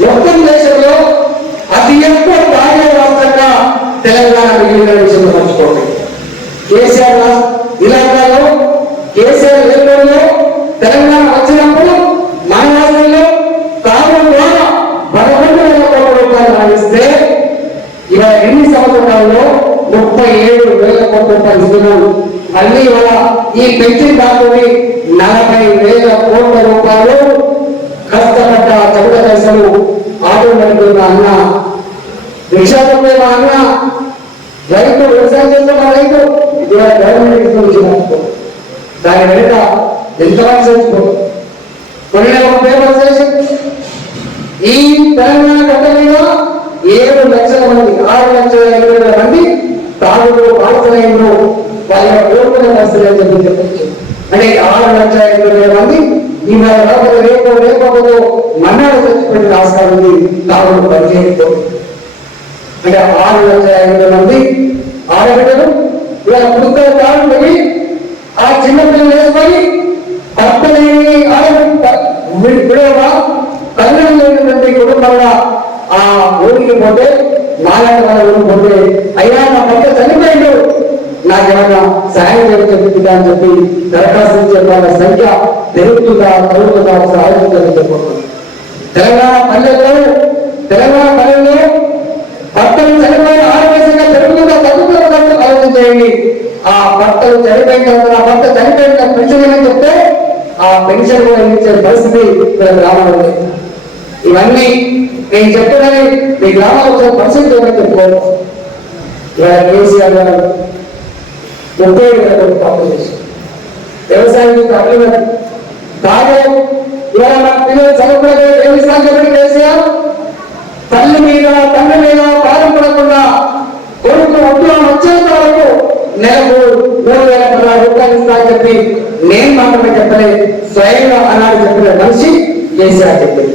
మొత్తం దేశంలో అతి ఎక్కువ బాల్య రాష్ట్రంగా తెలంగాణ మిగిలిన విషయంలో మర్చిపోండి కేసీఆర్ ఇలాకాలో కేసీఆర్ ఏర్పడిలో తెలంగాణ వచ్చినప్పుడు మన రాష్ట్రంలో కాలం ద్వారా పదకొండు వేల కోట్ల రూపాయలు భావిస్తే ఇవాళ ఎన్ని సంవత్సరాల్లో ముప్పై ఏడు వేల కోట్ల రూపాయలు ఇస్తున్నాం మళ్ళీ ఇవాళ ఈ పెన్షన్ దాటుని నలభై వేల కోట్ల రూపాయలు తమిళ చదువు పైసలు ఆటో నడుపుతున్న అన్న రిక్షా మా అన్న రైతు వ్యవసాయం చేస్తే మా రైతు. ఇవాళ గవర్నమెంట్ ఇస్తుంది దాని వెనుక ఎంతమంది చచ్చిపోతుంది కొన్ని ఒక పేపర్ చేసి ఈ తెలంగాణ గడ్డ మీద ఏడు లక్షల మంది ఆరు లక్షల ఇరవై వేల మంది తాగుడు పాఠశాలలో వాళ్ళ కోరుకునే పరిస్థితి అని చెప్పి చెప్పచ్చు అంటే ఆరు లక్షల ఇరవై వేల మంది ఇవాళ లోపల రేపు రేపకపోతే మన్నాడు చచ్చిపోయిన ఆస్కారం ఉంది. తాగుడు పనిచేయకపోతే అంటే ఆరు లక్షల ఐదు వేల మంది ఆడబిడ్డలు ఇలా పుస్తక కాలం పోయి ఆ చిన్న పిల్లలు వేసుకొని భర్త లేని ఆడబిడ్డ విడవ కళ్యాణం లేనటువంటి కుటుంబంగా ఆ ఊరికి పోతే నాలాంటి వాళ్ళ ఊరికి పోతే అయ్యా నా భర్త చనిపోయిండు. నాకేమైనా సహాయం జరుగుతుందా అని చెప్పి దరఖాస్తు ఇచ్చే వాళ్ళ సంఖ్య పెరుగుతుందా తరుగుతుందా ఒకసారి ఆలోచించాలని చెప్పబోతుంది తెలంగాణ పల్లెల్లో తెలంగాణ పల్లెల్లో భర్తలు చనిపోయిన ఆరోగ్యంగా పెరుగుతుందా తగ్గుతుందా ఆలోచించేయండి. ఆ భర్తలు చనిపోయిన తర్వాత ఆ భర్త చనిపోయిన పెన్షన్ అని చెప్తే ఆ పెన్షన్ కూడా ఇచ్చే పరిస్థితి ఇక్కడ గ్రామంలో ఇవన్నీ నేను చెప్పదని మీ గ్రామాలు పరిస్థితి ఏమని చెప్పుకోవాలి ఇవాళ కేసీఆర్ గారు ముప్పై ఏడు వేల కోట్లు అప్పు చేశారు వ్యవసాయం అభివృద్ధి కాదే ఇవాళ మన పిల్లలు చదువుకునే ఏమి సాధ్యపడి కేసీఆర్ తల్లి మీద తండ్రి మీద భారం పడకుండా కొడుకు ఉద్యోగం వచ్చేంత వరకు నెలకు మూడు వేల పదహారు రూపాయలు ఇస్తా చెప్పి నేను మాత్రమే చెప్పలేదు. స్వయంగా అన్నాడు చెప్పిన మనిషి కేసీఆర్ చెప్పింది.